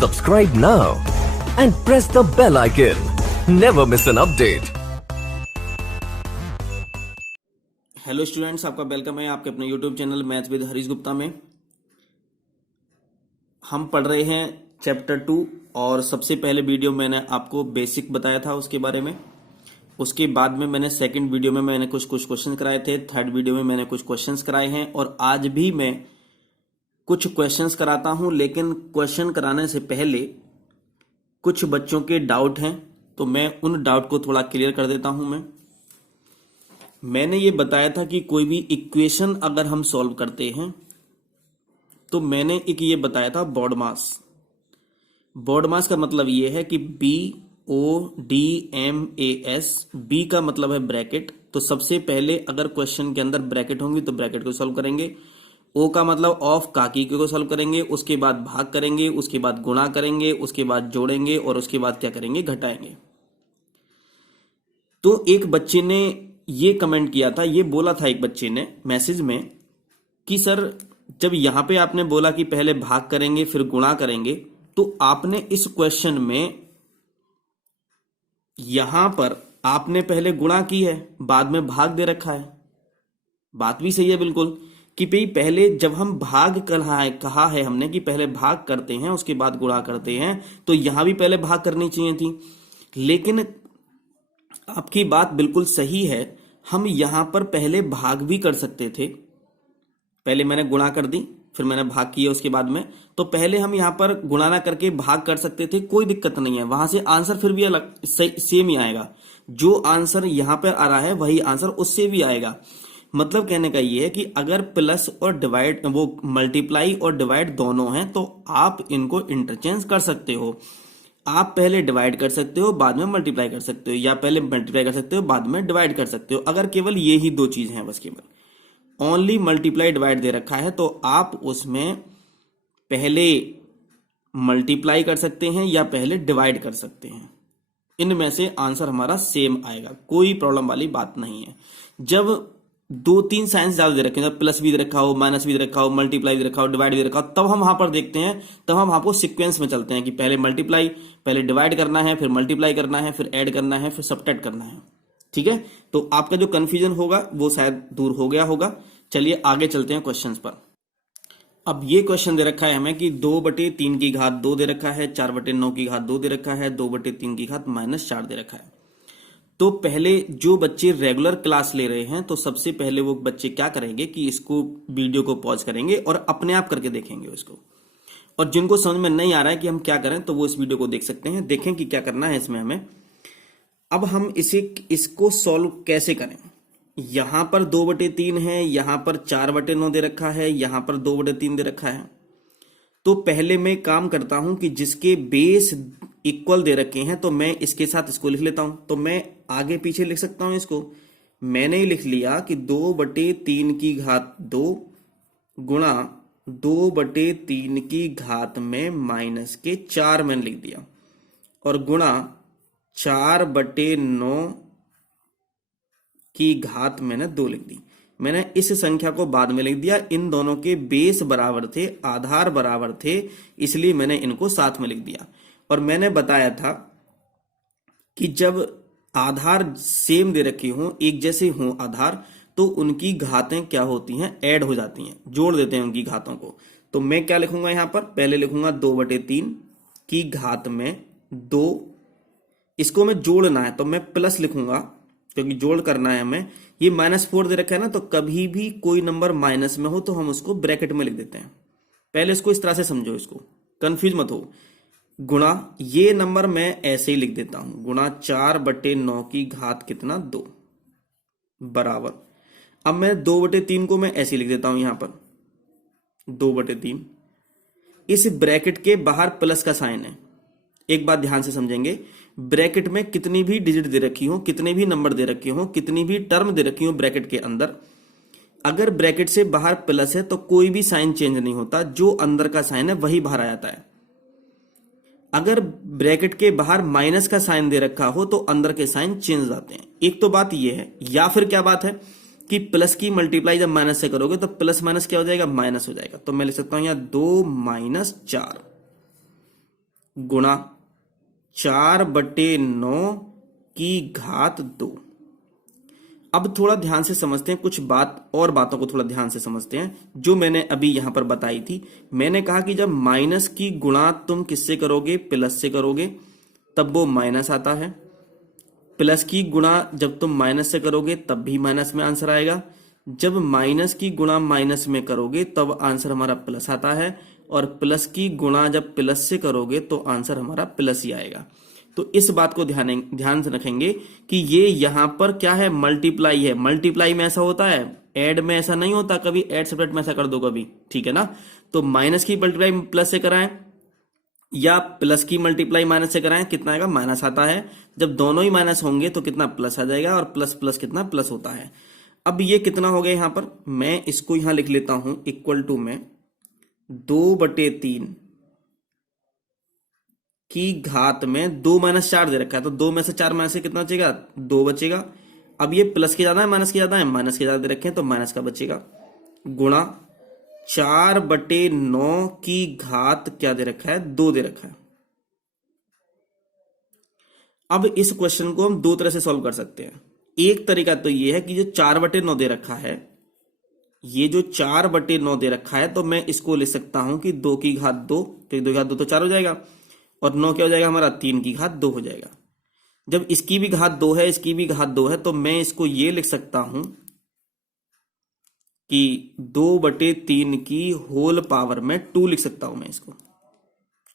Subscribe now and press the bell icon. Never miss an update. Hello students, आपका welcome है आपके अपने YouTube channel maths with Harish Gupta में। हम पढ़ रहे हैं चैप्टर 2 और सबसे पहले वीडियो मैंने आपको बेसिक बताया था उसके बारे में। उसके बाद में मैंने सेकंड वीडियो में मैंने कुछ क्वेश्चन कराए थे, थर्ड वीडियो में मैंने कुछ क्वेश्चंस कराए हैं और आज भी मैं कुछ क्वेश्चंस कराता हूं। लेकिन क्वेश्चन कराने से पहले कुछ बच्चों के डाउट हैं तो मैं उन डाउट को थोड़ा क्लियर कर देता हूं। मैंने ये बताया था कि कोई भी इक्वेशन अगर हम सॉल्व करते हैं तो मैंने एक ये बताया था बॉड मास। बॉड मास का मतलब ये है कि BODMAS, बी का मतलब है ब्रैकेट। तो सबसे पहले अगर क्वेश्चन के अंदर ब्रैकेट होंगी तो ब्रैकेट को सॉल्व करेंगे। ओ का मतलब ऑफ काकी को सॉल्व करेंगे, उसके बाद भाग करेंगे, उसके बाद गुणा करेंगे, उसके बाद जोड़ेंगे और उसके बाद क्या करेंगे, घटाएंगे। तो एक बच्चे ने ये कमेंट किया था, ये बोला था एक बच्चे ने मैसेज में कि सर जब यहां पे आपने बोला कि पहले भाग करेंगे फिर गुणा करेंगे, तो आपने इस क्वेश्चन में यहां पर आपने पहले गुणा की है, बाद में भाग दे रखा है। बात भी सही है बिल्कुल कि भाई पहले जब हम भाग कहा है हमने कि पहले भाग करते हैं उसके बाद गुणा करते हैं, तो यहां भी पहले भाग करनी चाहिए थी। लेकिन आपकी बात बिल्कुल सही है, हम यहां पर पहले भाग भी कर सकते थे। पहले मैंने गुणा कर दी फिर मैंने भाग किया उसके बाद में, तो पहले हम यहां पर गुणा ना करके भाग कर सकते थे, कोई दिक्कत नहीं है। वहां से आंसर फिर भी अलग सेम ही आएगा। जो आंसर यहां पर आ रहा है वही आंसर उससे भी आएगा। मतलब कहने का ये है कि अगर प्लस और डिवाइड, वो मल्टीप्लाई और डिवाइड दोनों हैं, तो आप इनको इंटरचेंज कर सकते हो। आप पहले डिवाइड कर सकते हो बाद में मल्टीप्लाई कर सकते हो, या पहले मल्टीप्लाई कर सकते हो बाद में डिवाइड कर सकते हो। अगर केवल ये ही दो चीज हैं, बस केवल ओनली मल्टीप्लाई डिवाइड दे रखा है, तो आप उसमें पहले मल्टीप्लाई कर सकते हैं या पहले डिवाइड कर सकते हैं। इनमें से आंसर हमारा सेम आएगा, कोई प्रॉब्लम वाली बात नहीं है। जब दो तीन साइंस ज्यादा दे रखे हैं, जब प्लस भी दे रखा हो, माइनस भी दे रखा हो, मल्टीप्लाई भी दे रखा हो, डिवाइड भी दे रखा हो, तब हम वहां पर देखते हैं, तब हम वहां पर सीक्वेंस में चलते हैं कि पहले मल्टीप्लाई, पहले डिवाइड करना है, फिर मल्टीप्लाई करना है, फिर ऐड करना है, फिर सब्ट्रैक्ट करना है। ठीक है, तो आपका जो कंफ्यूजन होगा वो शायद दूर हो गया होगा। चलिए आगे चलते हैं क्वेश्चन पर। अब ये क्वेश्चन दे रखा है हमें कि 2/3 की घात 2 दे रखा है, 4/9 की घात 2 दे रखा है, 2/3 की घात -4 दे रखा है। तो पहले जो बच्चे रेगुलर क्लास ले रहे हैं, तो सबसे पहले वो बच्चे क्या करेंगे कि इसको वीडियो को पॉज करेंगे और अपने आप करके देखेंगे उसको। और जिनको समझ में नहीं आ रहा है कि हम क्या करें, तो वो इस वीडियो को देख सकते हैं, देखें कि क्या करना है इसमें हमें। अब हम इसको सॉल्व कैसे करें। यहां पर 2/3 है, यहां पर 4/9 दे रखा है, यहां पर 2/3 दे रखा है। तो पहले मैं काम करता हूं कि जिसके बेस इक्वल दे रखे हैं तो मैं इसके साथ इसको लिख लेता हूं। तो मैं आगे पीछे लिख सकता हूं इसको। मैंने लिख लिया कि 2/3 की घात 2 गुणा 2/3 की घात में -4 मैंने लिख दिया, और गुणा 4/9 की घात मैंने 2 लिख दी। मैंने इस संख्या को बाद में लिख दिया। इन दोनों के बेस बराबर थे, आधार बराबर थे, इसलिए मैंने इनको साथ में लिख दिया। और मैंने बताया था कि जब आधार सेम दे रखे हों, एक जैसे हों आधार, तो उनकी घातें क्या होती हैं, ऐड हो जाती हैं, जोड़ देते हैं उनकी घातों को। तो मैं क्या लिखूंगा यहां पर, पहले लिखूंगा 2/3 की घात में 2। इसको मैं जोड़ना है तो मैं प्लस लिखूंगा क्योंकि जोड़ करना है हमें। ये -4 दे रखा है ना, तो कभी भी कोई नंबर माइनस में हो तो हम उसको ब्रैकेट में लिख देते हैं। पहले इसको इस तरह से समझो, इसको कंफ्यूज मत हो। गुणा ये नंबर मैं ऐसे ही लिख देता हूं, गुणा 4/9 की घात कितना 2 बराबर। अब मैं 2/3 को मैं ऐसे ही लिख देता हूं यहां पर 2/3। इस ब्रैकेट के बाहर प्लस का साइन है। एक बात ध्यान से समझेंगे, ब्रैकेट में कितनी भी डिजिट दे रखी हो, कितने भी नंबर दे रखे हो, कितनी भी टर्म दे रखी हो ब्रैकेट के अंदर, अगर ब्रैकेट से बाहर प्लस है तो कोई भी साइन चेंज नहीं होता, जो अंदर का साइन है वही बाहर आ जाता है। अगर ब्रैकेट के बाहर माइनस का साइन दे रखा हो तो अंदर के साइन चेंज हो जाते हैं। एक तो बात यह है, या फिर क्या बात है कि प्लस की मल्टीप्लाई जब माइनस से करोगे तो प्लस माइनस क्या हो जाएगा, माइनस हो जाएगा। तो मैं लिख सकता हूं यहां 2 - 4। गुणा 4/9 की घात 2। अब थोड़ा ध्यान से समझते हैं, कुछ बातों को थोड़ा ध्यान से समझते हैं जो मैंने अभी यहां पर बताई थी। मैंने कहा कि जब माइनस की गुणा तुम किससे करोगे, प्लस से करोगे, तब वो माइनस आता है। प्लस की गुणा जब तुम माइनस से करोगे तब भी माइनस में आंसर आएगा। जब माइनस की गुणा माइनस में करोगे तब आंसर हमारा प्लस आता है, और प्लस की गुणा जब प्लस से करोगे तो आंसर हमारा प्लस ही आएगा। तो इस बात को ध्यान से रखेंगे कि ये यहां पर क्या है, मल्टीप्लाई है। मल्टीप्लाई में ऐसा होता है, ऐड में ऐसा नहीं होता। कभी ऐड सेपरेट में ऐसा कर दो कभी, ठीक है ना। तो माइनस की मल्टीप्लाई प्लस से कराएं या प्लस की मल्टीप्लाई माइनस से कराएं, कितना आएगा, माइनस आता है। जब दोनों ही माइनस होंगे तो कितना, प्लस आ जाएगा, और प्लस प्लस कितना, प्लस होता है। अब ये कितना हो गया यहां पर, मैं इसको यहां लिख लेता हूं इक्वल टू में 2/3 की घात में 2 - 4 दे रखा है, तो 2 में से 4 माइनस से कितना बचेगा, 2 बचेगा। अब ये प्लस के ज्यादा है माइनस के ज्यादा है, माइनस के ज्यादा दे रखे हैं तो माइनस का बचेगा, गुणा 4/9 की घात क्या दे रखा है, 2 दे रखा है। अब इस क्वेश्चन को हम दो तरह से सॉल्व कर सकते हैं। एक तरीका तो ये है कि जो 4/9 दे रखा है, ये जो 4/9 दे रखा है, तो मैं इसको ले सकता हूं कि 2 की घात 2, तो 2 की घात 2 तो 4 हो जाएगा, और 9 क्या हो जाएगा हमारा, 3 की घात 2 हो जाएगा। जब इसकी भी घात 2 है, इसकी भी घात 2 है, तो मैं इसको ये लिख सकता हूं कि 2/3 की होल पावर में 2 लिख सकता हूं मैं इसको,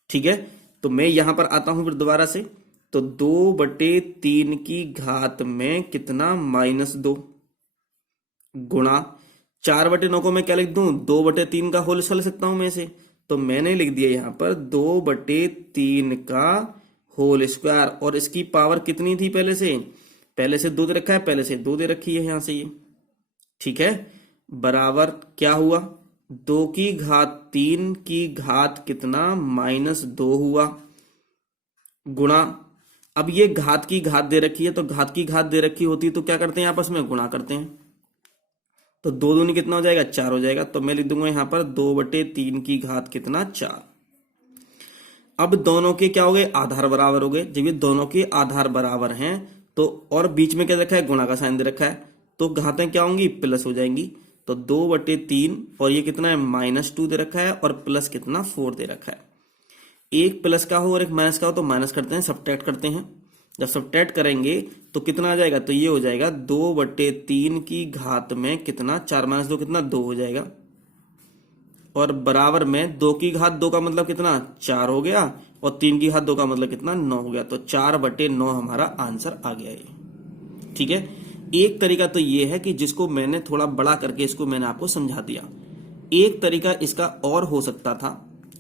ठीक है। तो मैं यहां पर आता हूं फिर दोबारा से, तो 2/3 की घात में कितना, -2, गुणा 4/9 को मैं क्या लिख दूं, 2/3 का होल लिख सकता हूं मैं इसे, तो मैंने लिख दिया यहां पर 2/3 का होल स्क्वायर, और इसकी पावर कितनी थी, पहले से 2 दे रखा है, पहले से 2 दे रखी है यहां से ये, ठीक है। बराबर क्या हुआ, 2 की घात 3 की घात कितना, -2 हुआ, गुणा, अब ये घात की घात दे रखी है, तो घात की घात दे रखी होती है तो क्या करते हैं, आपस में गुणा करते हैं, तो 2 दूनी कितना हो जाएगा, 4 हो जाएगा। तो मैं लिख दूंगा यहां पर 2/3 की घात कितना, 4। अब दोनों के क्या हो गए, आधार बराबर हो गए। जब ये दोनों के आधार बराबर हैं तो, और बीच में क्या रखा है, गुणा का साइन दे रखा है, तो घातें क्या होंगी, प्लस हो जाएंगी। तो 2/3 और ये कितना है, -2 दे रखा है, और प्लस कितना, 4 दे रखा है। एक प्लस का हो और एक माइनस का हो तो माइनस करते हैं, सब्ट्रैक्ट करते हैं। जब सब्ट्रैक्ट करेंगे तो कितना आ जाएगा, तो ये हो जाएगा 2/3 की घात में कितना, 4 - 2 कितना, 2 हो जाएगा, और बराबर में 2 की घात 2 का मतलब कितना, 4 हो गया, और 3 की घात 2 का मतलब कितना, 9 हो गया। तो 4/9 हमारा आंसर आ गया ये, ठीक है। एक तरीका तो ये है कि जिसको मैंने थोड़ा बड़ा करके इसको मैंने आपको समझा दिया। एक तरीका इसका और हो सकता था,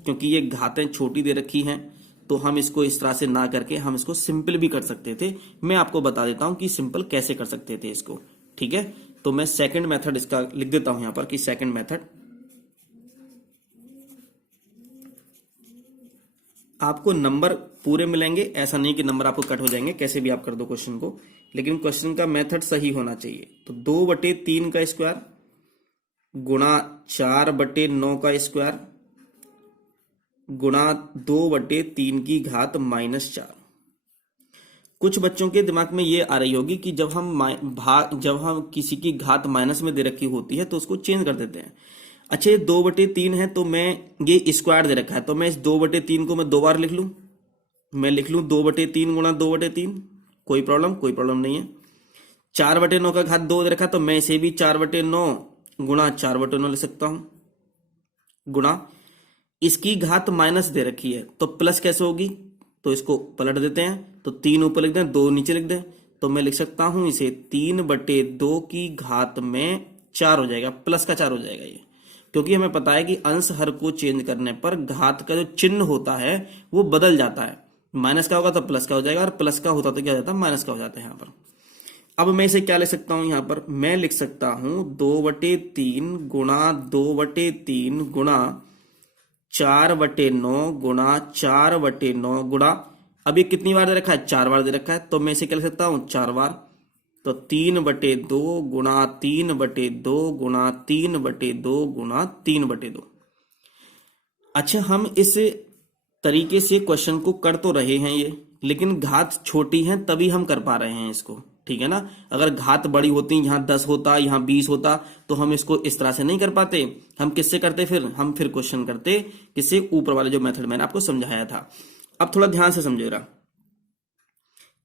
क्योंकि ये घातें छोटी दे रखी हैं, तो हम इसको इस तरह से ना करके हम इसको सिंपल भी कर सकते थे। मैं आपको बता देता हूं कि सिंपल कैसे कर सकते थे इसको, ठीक है। तो मैं सेकंड मेथड इसका लिख देता हूं यहां पर कि सेकंड मेथड, आपको नंबर पूरे मिलेंगे, ऐसा नहीं कि नंबर आपको कट हो जाएंगे, कैसे भी आप कर दो क्वेश्चन को, लेकिन क्वेश्चन का मेथड सही होना चाहिए। तो 2/3 का स्क्वायर गुणा 4/9 का स्क्वायर गुणा 2/3 की घात -4। कुछ बच्चों के दिमाग में ये आ रही होगी कि जब हम किसी की घात माइनस में दे रखी होती है तो उसको चेंज कर देते हैं। अच्छा, ये 2/3 है, तो मैं ये स्क्वायर दे रखा है, तो मैं इस 2/3 को मैं 2 बार लिख लूं, मैं लिख लूं 2/3 गुणा 2/3, कोई प्रॉब्लम नहीं है। 4/9 का घात 2 दे रखा है, तो मैं इसे भी 4/9 गुणा 4/9 लिख सकता हूं, गुणा इसकी घात माइनस दे रखी है तो प्लस कैसे होगी, तो इसको पलट देते हैं, तो 3 ऊपर लिख दें, 2 नीचे लिख दें, तो मैं लिख सकता हूं इसे 3/2 की घात में 4 हो जाएगा, प्लस का 4 हो जाएगा ये, क्योंकि हमें पता है कि अंश हर को चेंज करने पर घात का जो चिन्ह होता है वो बदल जाता है। माइनस का होगा तो प्लस का हो जाएगा, और प्लस का होता तो क्या हो जाता है, माइनस का हो जाता है यहाँ पर। अब मैं इसे क्या लिख सकता हूं, यहां पर मैं लिख सकता हूं 2/3 गुणा 2/3 गुणा 4/9 गुणा 4/9 गुणा, अभी कितनी बार दे रखा है, 4 बार दे रखा है, तो मैं इसे क्या लिख सकता हूं, 4 बार, तो 3/2 गुणा 3/2 गुणा 3/2 गुणा 3/2। अच्छा, हम इस तरीके से क्वेश्चन को कर तो रहे हैं ये, लेकिन घात छोटी है तभी हम कर पा रहे हैं इसको, ठीक है ना। अगर घात बड़ी होती, यहाँ 10 होता, यहाँ 20 होता, तो हम इसको इस तरह से नहीं कर पाते। हम किससे करते, फिर हम फिर क्वेश्चन करते किससे, ऊपर वाले जो मेथड मैंने आपको समझाया था। अब थोड़ा ध्यान से समझिएगा,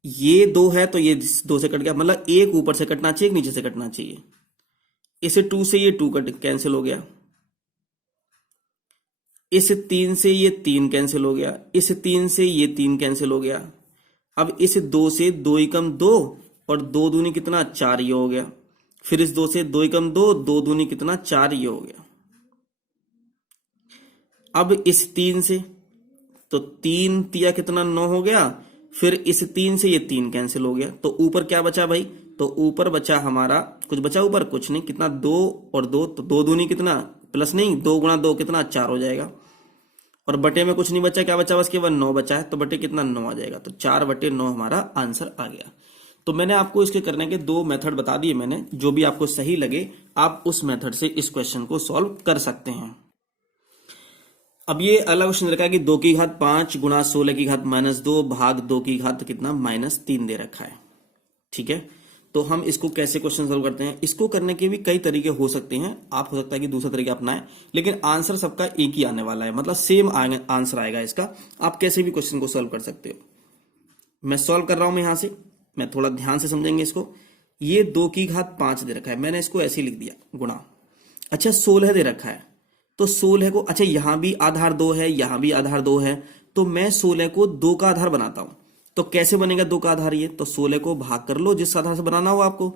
ये 2 है तो ये 2 से कट गया, मतलब एक ऊपर से कटना चाहिए, एक नीचे से कटना चाहिए। इस 2 से ये 2 कट कैंसिल हो गया, इस 3 से ये 3 कैंसिल हो गया, इस 3 से ये 3 कैंसिल हो गया। अब इस 2 से 2 ही कम 2 और 2 दूनी कितना 4, ये हो गया। फिर इस 2 से 2 ही कम 2, 2 दूनी कितना 4, ये हो गया। अब इस 3 से तो 3 तिया कितना 9 हो गया। फिर इस 3 से ये 3 कैंसिल हो गया, तो ऊपर क्या बचा भाई, तो ऊपर बचा हमारा, कुछ बचा ऊपर, कुछ नहीं, कितना 2 और 2, तो 2 दूनी कितना, प्लस नहीं, 2 गुणा 2 कितना 4 हो जाएगा। और बटे में कुछ नहीं बचा, क्या बचा, बस केवल 9 बचा है, तो बटे कितना 9 आ जाएगा, तो 4/9 हमारा आंसर आ गया। तो मैंने आपको इसके करने के 2 मेथड बता दिए मैंने, जो भी आपको सही लगे आप उस मेथड से इस क्वेश्चन को सॉल्व कर सकते हैं। अब ये अलग क्वेश्चन रखा है कि 2 की घात 5 गुणा 16 की घात -2 भाग 2 की घात कितना -3 दे रखा है, ठीक है। तो हम इसको कैसे क्वेश्चन सॉल्व करते हैं, इसको करने के भी कई तरीके हो सकते हैं, आप हो सकता है कि दूसरा तरीका अपनाएं, लेकिन आंसर सबका एक ही आने वाला है, मतलब सेम आंसर आएगा इसका। आप कैसे भी क्वेश्चन को सॉल्व कर सकते हो। मैं सॉल्व कर रहा हूं, मैं यहां से, मैं थोड़ा ध्यान से समझेंगे इसको। ये 2 की घात 5 दे रखा है, मैंने इसको ऐसे ही लिख दिया गुणा। अच्छा 16 दे रखा है, तो 16 को, अच्छा यहां भी आधार 2 है, यहां भी आधार 2 है, तो मैं 16 को 2 का आधार बनाता हूं। तो कैसे बनेगा 2 का आधार, ये तो 16 को भाग कर लो जिस आधार से बनाना हो आपको।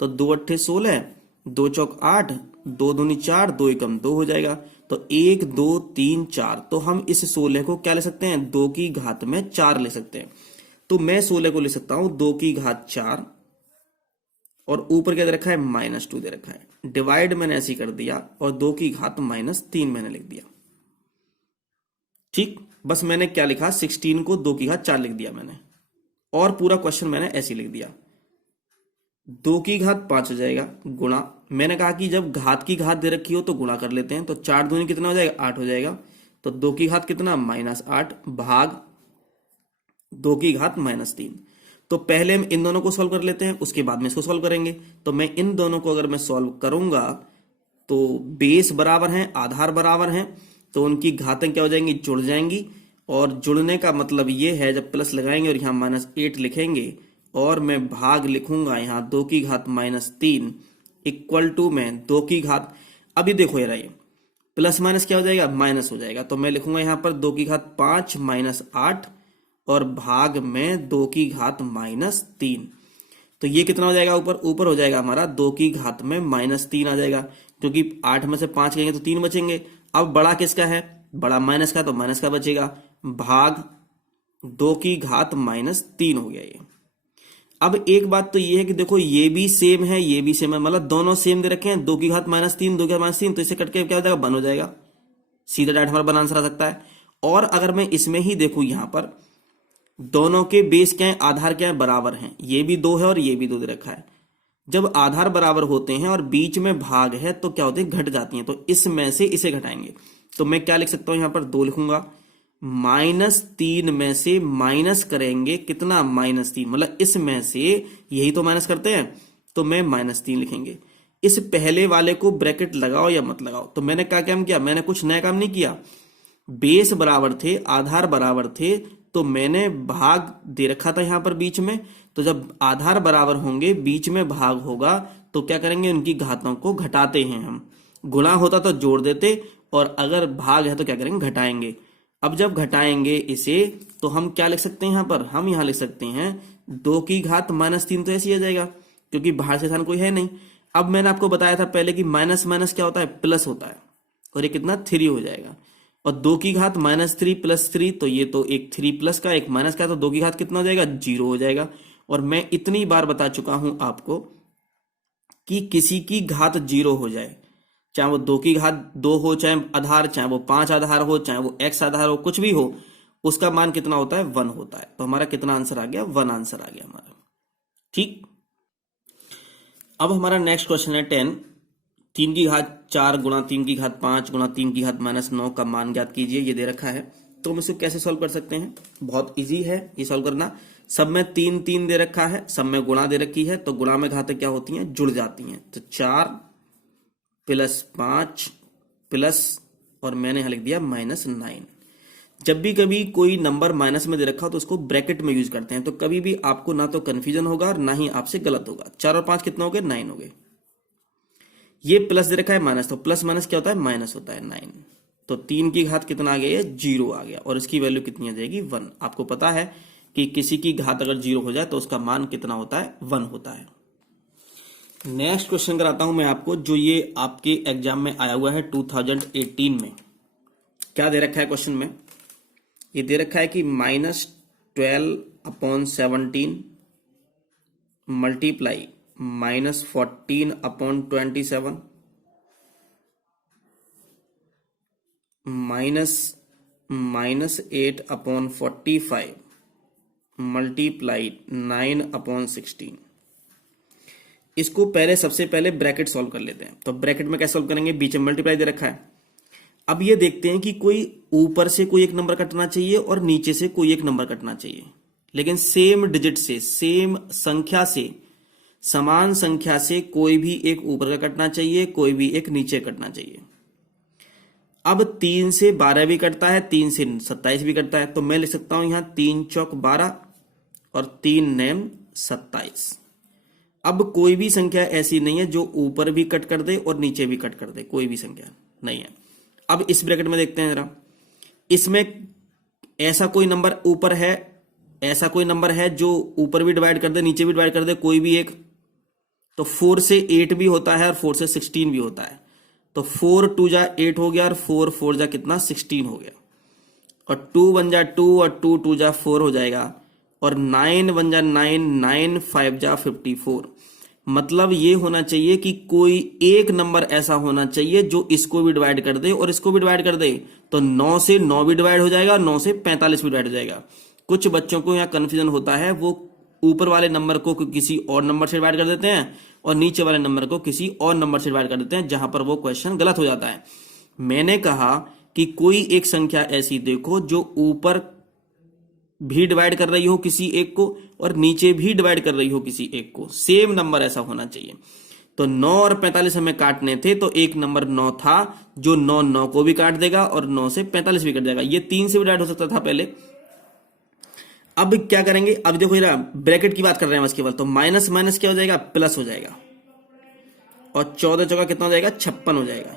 तो 2 अट्ठे 16, 2 चौक 8, 2 दूनी 4, 2 एकम 2 हो जाएगा। तो 1 2 3 4, तो हम इस 16 को क्या ले सकते हैं, 2 की घात में 4 ले सकते हैं। तो मैं 16 को ले सकता हूं 2 की घात 4, और ऊपर क्या दे रखा है, -2 दे रखा है। डिवाइड मैंने ऐसे ही कर दिया, और 2 की घात -3 मैंने लिख दिया, ठीक। बस मैंने क्या लिखा, 16 को 2 की घात 4 लिख दिया मैंने, और पूरा क्वेश्चन मैंने ऐसे लिख दिया। 2 की घात 5 हो जाएगा गुणा, मैंने कहा कि जब घात की घात दे रखी हो तो गुणा कर लेते हैं, तो 4 दूनी कितना हो जाएगा, 8 हो जाएगा। तो 2 की घात कितना, -8 भाग 2 की घात -3। तो पहले हम इन दोनों को सॉल्व कर लेते हैं, उसके बाद में इसको सॉल्व करेंगे। तो मैं इन दोनों को अगर मैं सॉल्व करूंगा तो बेस बराबर हैं, आधार बराबर हैं, तो उनकी घातें क्या हो जाएंगी, जुड़ जाएंगी। और जुड़ने का मतलब ये है, जब प्लस लगाएंगे और यहाँ -8 लिखेंगे, और मैं भाग लिखूंगा यहाँ 2 की घात -3 इक्वल टू में 2 की घात, अभी देखो ये प्लस माइनस क्या हो जाएगा, माइनस हो जाएगा। तो मैं लिखूंगा यहाँ पर 2 की घात 5 -8 और भाग में 2 की घात -3। तो ये कितना हो जाएगा, ऊपर हो जाएगा हमारा 2 की घात में -3 आ जाएगा, क्योंकि 8 में से 5 गएंगे तो 3 बचेंगे। अब बड़ा किसका है, बड़ा माइनस का, तो माइनस का बचेगा, भाग 2 की घात -3 हो गया ये। अब एक बात तो ये है कि देखो ये भी सेम है, ये भी सेम है, मतलब दोनों सेम दे रखे हैं, 2 की घात -3, 2 की घात -3, तो इसे कट के क्या हो जाएगा, 1 हो जाएगा। सीधा डायरेक्ट हमारा 1 आंसर आ सकता है। और अगर मैं इसमें ही देखूं, यहां पर दोनों के बेस क्या है, आधार क्या है, बराबर हैं, ये भी 2 है और ये भी 2 दे रखा है। जब आधार बराबर होते हैं और बीच में भाग है तो क्या होते हैं, घट जाती हैं, तो इसमें से इसे घटाएंगे। तो मैं क्या लिख सकता हूं, यहां पर 2 लिखूंगा, -3 में से माइनस करेंगे कितना, -3, मतलब इसमें से यही तो माइनस करते हैं, तो मैं -3 लिखेंगे। इस पहले वाले को ब्रैकेट लगाओ या मत लगाओ। तो मैंने क्या काम किया, मैंने कुछ नया काम नहीं किया, बेस बराबर थे, आधार बराबर थे, तो मैंने भाग दे रखा था यहां पर बीच में। तो जब आधार बराबर होंगे, बीच में भाग होगा, तो क्या करेंगे, उनकी घातों को घटाते हैं हम। गुणा होता तो जोड़ देते, और अगर भाग है तो क्या करेंगे, घटाएंगे। अब जब घटाएंगे इसे, तो हम क्या लिख सकते हैं, यहां पर हम यहां लिख सकते हैं 2 की घात -3, तो ऐसे ही आ जाएगा, क्योंकि बाहर से स्थान कोई है नहीं। अब मैंने आपको बताया था पहले कि माइनस माइनस क्या होता है, प्लस होता है, और ये कितना 3 हो जाएगा। और 2 की घात -3 + 3, तो ये तो एक 3 प्लस का एक माइनस का, तो 2 की घात कितना हो जाएगा, 0 हो जाएगा। और मैं इतनी बार बता चुका हूं आपको कि किसी की घात 0 हो जाए, चाहे वो 2 की घात 2 हो, चाहे आधार, चाहे वो 5 आधार हो, चाहे वो x आधार हो, कुछ भी हो, उसका मान कितना होता है, 1 होता है। तो हमारा कितना आंसर आ गया, 1 आंसर आ गया हमारा, ठीक। अब हमारा नेक्स्ट क्वेश्चन है 10, 3 की घात 4 गुणा 3 की घात 5 गुणा 3 की घात -9 का मान ज्ञात कीजिए, ये दे रखा है। तो हम इसको कैसे सॉल्व कर सकते हैं? बहुत इजी है ये सॉल्व करना। सब में 3 3 दे रखा है, सब में गुणा दे रखी है, तो गुणा में घातें क्या होती हैं? जुड़ जाती हैं। तो 4 प्लस 5 प्लस, और मैंने यहां लिख दिया -9। जब भी कभी कोई नंबर माइनस में दे रखा हो तो उसको ब्रैकेट में यूज करते हैं, तो कभी भी आपको ना तो कंफ्यूजन होगा और ना ही आपसे गलत होगा। 4 और 5 कितना हो गए? 9 हो गए। ये प्लस दे रखा है माइनस, तो प्लस माइनस क्या होता है? माइनस होता है। 9, तो 3 की घात कितना आ गया? 0 आ गया, और इसकी वैल्यू कितनी आ जाएगी? 1। आपको पता है कि किसी की घात अगर 0 हो जाए तो उसका मान कितना होता है? 1 होता है। नेक्स्ट क्वेश्चन कराता हूं मैं आपको, जो ये आपके एग्जाम में आया हुआ है 2018 में। क्या दे रखा है क्वेश्चन में? ये दे रखा है कि -12/17 मल्टीप्लाई -14/27 -8/45 मल्टीप्लाई 9/16। इसको पहले सबसे पहले ब्रैकेट सॉल्व कर लेते हैं। तो ब्रैकेट में कैसे सॉल्व करेंगे? बीच में मल्टीप्लाई दे रखा है। अब ये देखते हैं कि कोई ऊपर से कोई एक नंबर कटना चाहिए और नीचे से कोई एक नंबर कटना चाहिए, लेकिन सेम डिजिट से, सेम संख्या से, समान संख्या से कोई भी एक ऊपर का कटना चाहिए, कोई भी एक नीचे कटना चाहिए। अब 3 से 12 भी कटता है, 3 से 27 भी कटता है, तो मैं लिख सकता हूं यहां 3 चौक 12 और 3 नैम 27। अब कोई भी संख्या ऐसी नहीं है जो ऊपर भी कट कर दे और नीचे भी कट कर दे, कोई भी संख्या नहीं है। अब इस ब्रैकेट में देखते हैं जरा, इसमें ऐसा कोई नंबर ऊपर है, ऐसा कोई नंबर है जो ऊपर भी डिवाइड कर दे नीचे भी डिवाइड कर दे, कोई भी एक। तो 4 से 8 भी होता है और 4 से 16 भी होता है। तो 4 2 जा 8 हो गया और 4 4 जा कितना? 16 हो गया। और 2 1 जा 2 और 2 2 जा 4 हो जाएगा, और 9 1 जा 9, 9 5 जा 54। मतलब ये होना चाहिए कि कोई एक नंबर ऐसा होना चाहिए जो इसको भी डिवाइड कर दे और इसको भी डिवाइड कर दे। तो 9 से 9 भी डिवाइड हो जाएगा, 9 से 45 भी डिवाइड हो जाएगा। कुछ बच्चों को यहाँ कंफ्यूजन होता है, वो ऊपर वाले नंबर को किसी और नंबर से डिवाइड कर देते हैं और नीचे वाले नंबर को किसी और नंबर से डिवाइड कर देते हैं, जहां पर वो क्वेश्चन गलत हो जाता है। मैंने कहा कि कोई एक संख्या ऐसी देखो जो ऊपर भी डिवाइड कर रही हो किसी एक को और नीचे भी डिवाइड कर रही हो किसी एक को, सेम नंबर ऐसा होना चाहिए। तो 9 और 45 हमें काटने थे, तो एक नंबर 9 था जो 9 9 को भी काट देगा और 9 से 45 भी कट जाएगा। ये 3 से भी डिवाइड हो सकता था पहले। अब क्या करेंगे? अब देखो जरा, ब्रैकेट की बात कर रहे हैं बस केवल, तो माइनस माइनस क्या हो जाएगा? प्लस हो जाएगा, और 14 चौका कितना हो जाएगा? 56 हो जाएगा,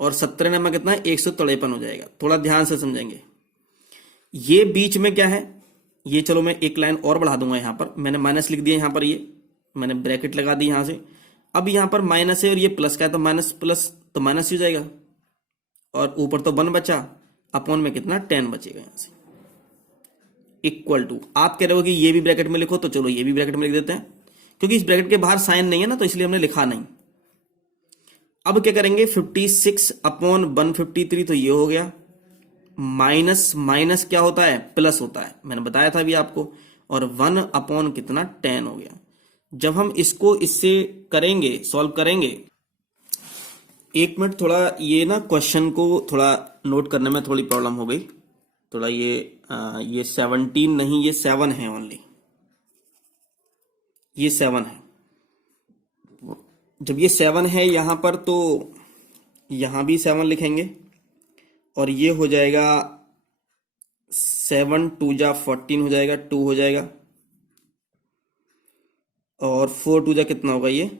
और 17 नंबर कितना है? 153 हो जाएगा। थोड़ा ध्यान से समझेंगे। ये बीच में क्या है? ये चलो मैं एक लाइन और बढ़ा दूंगा, यहां पर मैंने माइनस लिख दिया, यहां पर ये मैंने ब्रैकेट लगा दी यहां से। अब यहां पर माइनस है और ये प्लस का है, तो माइनस प्लस तो माइनस ही हो जाएगा, और ऊपर तो 1 बचा, अपॉन में कितना? 10 बचेगा यहां से, इक्वल टू। आप कह रहे हो कि ये भी ब्रैकेट में लिखो, तो चलो ये भी ब्रैकेट में लिख देते हैं, क्योंकि इस ब्रैकेट के बाहर साइन नहीं है ना, तो इसलिए हमने लिखा नहीं। अब क्या करेंगे? 56/153, तो ये हो गया। माइनस माइनस क्या होता है? प्लस होता है, मैंने बताया था अभी आपको, और 1 अपॉन कितना? 10 हो गया। जब हम इसको इससे करेंगे, सॉल्व करेंगे, एक मिनट, थोड़ा ये ना क्वेश्चन को थोड़ा नोट करने में थोड़ी प्रॉब्लम हो गई। थोड़ा ये 17 नहीं, ये 7 है ओनली, ये 7 है। जब ये 7 है यहां पर, तो यहां भी 7 लिखेंगे, और ये हो जाएगा 7 2 जा 14 हो जाएगा, 2 हो जाएगा, और 4 2 जा कितना होगा? ये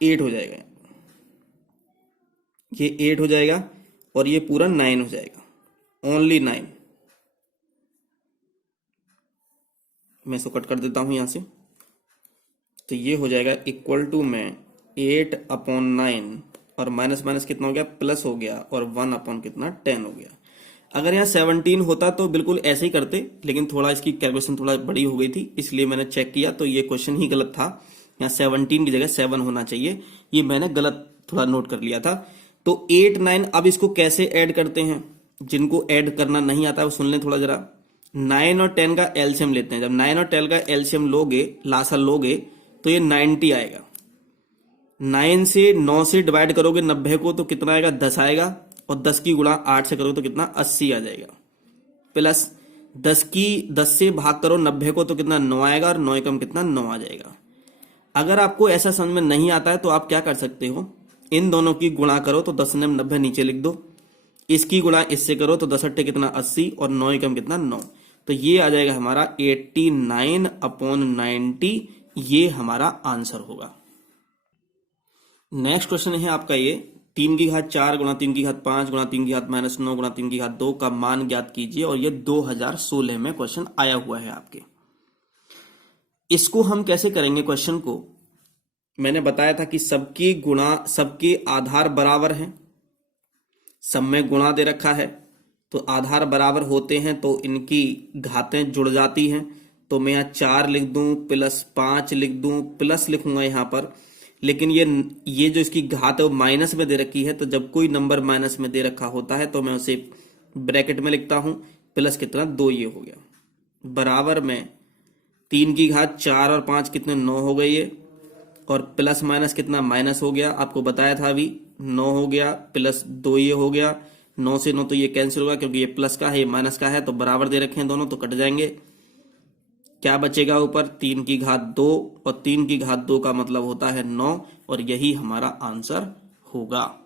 8 हो जाएगा, ये 8 हो जाएगा, और ये पूरा 9 हो जाएगा, ओनली 9। मैं इसको कट कर देता हूं यहां से, तो ये हो जाएगा इक्वल टू में 8/9, और माइनस माइनस कितना हो गया? प्लस हो गया, और 1 अपॉन कितना? 10 हो गया। अगर यहाँ 17 होता तो बिल्कुल ऐसे ही करते, लेकिन थोड़ा इसकी कैलकुलेशन थोड़ा बड़ी हो गई थी, इसलिए मैंने चेक किया तो ये क्वेश्चन ही गलत था। यहाँ 17 की जगह 7 होना चाहिए, ये मैंने गलत थोड़ा नोट कर लिया था। तो 8 9, अब इसको कैसे ऐड करते हैं? जिनको ऐड करना नहीं आता वो सुन लें थोड़ा जरा। 9 और 10 का एलसीएम लेते हैं। जब 9 और 10 का एलसीएम लोगे, लासा लोगे, तो ये 90 आएगा। 9 से 9 से डिवाइड करोगे 90 को, तो कितना आएगा? 10 आएगा, और 10 की गुणा 8 से करो तो कितना 80 आ जाएगा, प्लस 10 से भाग करो 90 को तो कितना 9 आएगा, और 9 एकम कितना 9 आ जाएगा। अगर आपको ऐसा समझ में नहीं आता है तो आप क्या कर सकते हो, इन दोनों की गुणा करो तो 10 9 90 नीचे लिख दो, इसकी गुणा इससे करो तो 10 8 कितना 80 और 9 एकम कितना 9, तो ये आ जाएगा हमारा 89/90, ये हमारा आंसर होगा। नेक्स्ट क्वेश्चन है आपका ये 3 की घात 4 गुणा 3 की घात 5 गुणा 3 की घात -9 गुणा 3 की घात 2 का मान ज्ञात कीजिए, और ये 2016 में क्वेश्चन आया हुआ है आपके। इसको हम कैसे करेंगे क्वेश्चन को, मैंने बताया था कि सबकी गुणा, सबके आधार बराबर हैं, सब में गुणा दे रखा है, तो आधार बराबर होते हैं तो इनकी घातें जुड़ जाती हैं। तो मैं यहाँ 4 लिख दूं, प्लस 5 लिख दूं, प्लस लिखूंगा यहाँ पर, लेकिन ये जो इसकी घात है वो माइनस में दे रखी है, तो जब कोई नंबर माइनस में दे रखा होता है तो मैं उसे ब्रैकेट में लिखता हूं, प्लस कितना 2 ये हो गया, बराबर में 3 की घात 4 और 5 कितने 9 हो गए ये, और प्लस माइनस कितना माइनस हो गया, आपको बताया था अभी 9 हो गया, प्लस 2 ये हो गया, 9 से 9 तो ये कैंसिल होगा क्योंकि ये प्लस का है ये माइनस का है, तो बराबर दे रखे हैं दोनों तो कट जाएंगे। क्या बचेगा ऊपर 3 की घात 2, और 3 की घात 2 का मतलब होता है 9, और यही हमारा आंसर होगा।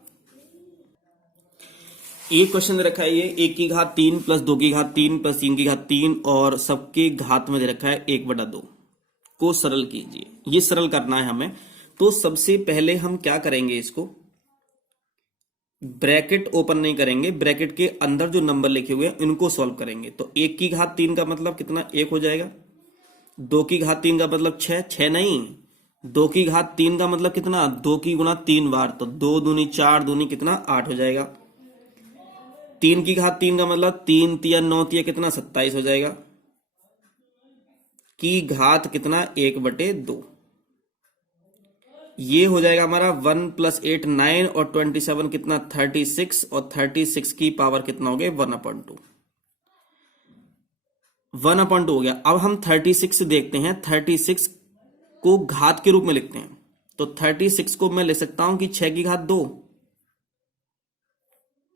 एक क्वेश्चन दे रखा है ये 1 की घात 3 प्लस 2 की घात 3 प्लस 3 की घात 3 और सबके घात में दे रखा है 1/2 को सरल कीजिए। ये सरल करना है हमें, तो सबसे पहले हम क्या करेंगे, इसको ब्रैकेट ओपन नहीं करेंगे, ब्रैकेट के अंदर जो नंबर लिखे हुए हैं इनको सॉल्व करेंगे। तो 1 की घात 3 का मतलब कितना 1 हो जाएगा, 2 की घात 3 का मतलब 6 नहीं, 2 की घात 3 का मतलब कितना 2 की गुणा 3 बार, तो 2 दूनी 4 दूनी कितना 8 हो जाएगा। 3 की घात 3 का मतलब 3 तिया 9 तिया कितना 27 हो जाएगा, की घात कितना 1/2, ये हो जाएगा हमारा 1 + 8 9 और 27 कितना 36, और 36 की पावर कितना हो गया 1/2, 1/2 हो गया। अब हम 36 देखते हैं, 36 को घात के रूप में लिखते हैं, तो 36 को मैं ले सकता हूं कि 6 की घात 2,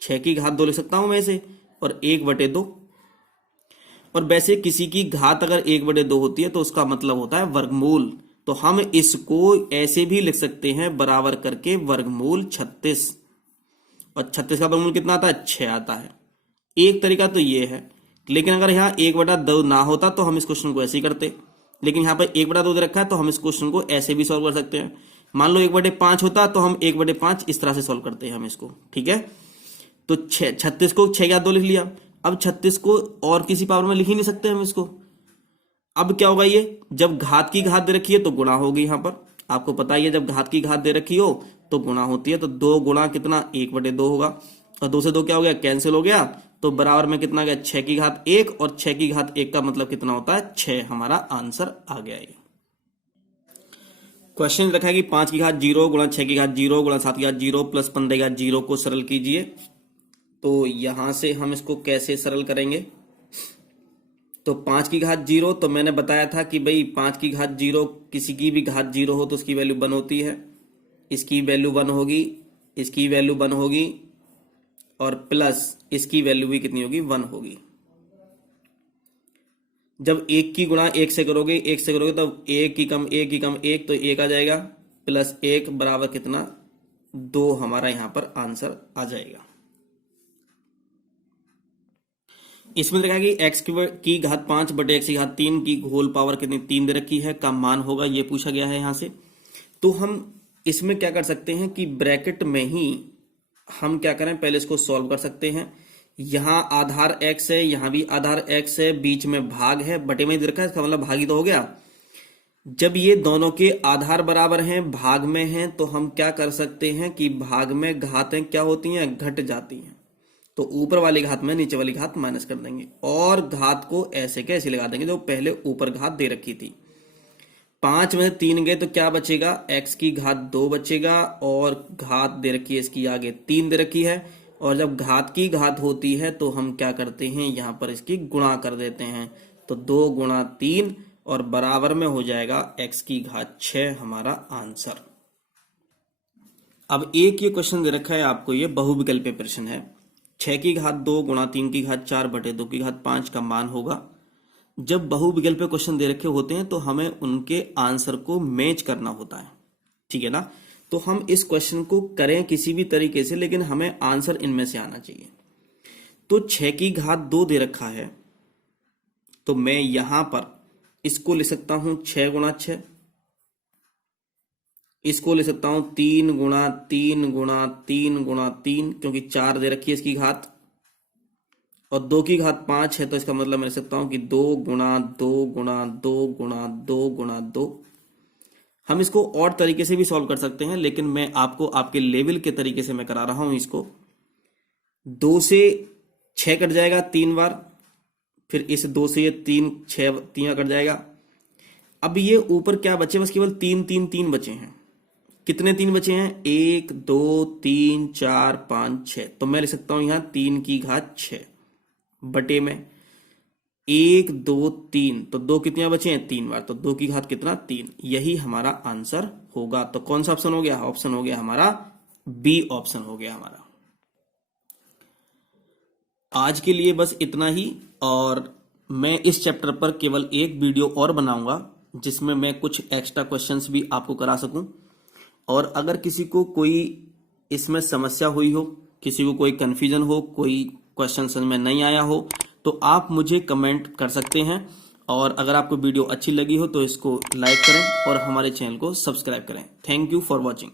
6 की घात 2 लिख सकता हूं मैं इसे, और 1/2, और वैसे किसी की घात अगर 1/2 होती है तो उसका मतलब होता है वर्गमूल, तो हम इसको ऐसे भी लिख सकते हैं बराबर करके वर्गमूल 36, और 36 का वर्गमूल कितना आता है 6 आता है। एक तरीका तो ये है, लेकिन अगर यहाँ 1/2 ना होता तो हम इस क्वेश्चन को ऐसे ही करते, लेकिन यहाँ पर 1/2 दे रखा है तो हम इस क्वेश्चन को ऐसे भी सॉल्व कर सकते हैं। मान लो 1/5 होता तो हम 1/5 इस तरह से सॉल्व करते हैं हम इसको, ठीक है। तो 36 को 6 या 2 लिख लिया, अब 36 को और किसी पावर में लिख ही नहीं सकते हम इसको। अब क्या होगा, ये जब घात की घात दे रखी है तो गुणा होगी, यहां पर आपको पता ही है जब घात की घात दे रखी हो तो गुणा होती है, तो 2 गुणा कितना 1/2 होगा, और 2 से 2 क्या हो गया कैंसिल हो गया, तो बराबर में कितना गया 6 की घात 1, और 6 की घात 1 का मतलब कितना होता है 6, हमारा आंसर आ गया। ये क्वेश्चन रखा है कि 5 की घात 0 गुणा 6 की घात 0 गुणा 7 की घात 0 प्लस 15 की घात 0 को सरल कीजिए। तो यहां से हम इसको कैसे सरल करेंगे, तो 5 की घात 0, तो मैंने बताया था कि भाई 5 की घात 0 किसी की भी घात 0 हो तो उसकी वैल्यू 1 होती है, इसकी वैल्यू 1 होगी, इसकी वैल्यू 1 होगी, और प्लस इसकी वैल्यू भी कितनी होगी 1 होगी। जब 1 की गुणा 1 से करोगे तब 1 की कम 1 की कम 1 तो 1 आ जाएगा, प्लस 1 बराबर कितना 2, हमारा यहां पर आंसर आ जाएगा। इसमें देखा कि x की घात 5 बटे x की घात 3 की होल पावर कितनी 3 दे रखी है, का मान होगा, ये पूछा गया है यहां से। तो हम इसमें क्या कर सकते हैं कि ब्रैकेट में ही हम क्या करें, पहले इसको सॉल्व कर सकते हैं। यहां आधार x है, यहां भी आधार x है, बीच में भाग है, बटे में दे रखा है, इसका मतलब भाग ही तो हो गया। जब ये दोनों के आधार बराबर हैं, भाग में हैं, तो हम क्या कर सकते हैं कि भाग में घातें क्या होती हैं घट जाती हैं, तो ऊपर वाली घात में नीचे वाली घात माइनस कर देंगे, और घात को ऐसे कैसे लगा देंगे जो पहले ऊपर घात दे रखी थी। 5 में से 3 गए तो क्या बचेगा, x की घात 2 बचेगा, और घात दे रखी है इसकी आगे 3 दे रखी है, और जब घात की घात होती है तो हम क्या करते हैं यहां पर इसकी गुणा कर देते हैं, तो 2 गुणा 3 और बराबर में हो जाएगा x की घात 6, हमारा आंसर। अब एक ये क्वेश्चन दे रखा है आपको, ये बहुविकल्पीय प्रश्न है, 6 की घात 2 गुणा 3 की घात 4 बटे 2 की घात 5 का मान होगा। जब बहुविकल्पीय क्वेश्चन दे रखे होते हैं तो हमें उनके आंसर को मैच करना होता है, ठीक है ना। तो हम इस क्वेश्चन को करें किसी भी तरीके से, लेकिन हमें आंसर इनमें से आना चाहिए। तो 6 की घात 2 दे रखा है, तो मैं यहां पर इसको ले सकता हूं 6 गुणा 6, इसको ले सकता हूं 3 गुणा 3 गुणा 3 गुणा 3, क्योंकि 4 दे रखी है इसकी घात, और 2 की घात 5 है, तो इसका मतलब मैं ले सकता हूं कि 2 गुणा 2 गुणा 2 गुणा 2 गुणा 2। हम इसको और तरीके से भी सॉल्व कर सकते हैं, लेकिन मैं आपको आपके लेवल के तरीके से मैं करा रहा हूं इसको। 2 से 6 कट जाएगा 3 बार, फिर इस 2 से ये 3 6 3 कट जाएगा। अब ये ऊपर क्या बचे, बस केवल 3 3 3 बचे हैं। कितने 3 बचे हैं, 1 2 3 4 5 6, तो मैं ले सकता हूं यहां 3 की घात 6 बटे में 1 2 3, तो 2 कितने बचे हैं 3 बार, तो 2 की घात कितना 3, यही हमारा आंसर होगा। तो कौन सा ऑप्शन हो गया, ऑप्शन हो गया हमारा बी ऑप्शन हो गया हमारा। आज के लिए बस इतना ही, और मैं इस चैप्टर पर केवल एक वीडियो और बनाऊंगा जिसमें मैं कुछ एक्स्ट्रा क्वेश्चंस भी आपको करा सकूं। और अगर किसी को कोई इसमें समस्या हुई हो, किसी को कोई कंफ्यूजन हो, कोई क्वेश्चन समझ में नहीं आया हो, तो आप मुझे कमेंट कर सकते हैं। और अगर आपको वीडियो अच्छी लगी हो तो इसको लाइक करें और हमारे चैनल को सब्सक्राइब करें। Thank you for watching.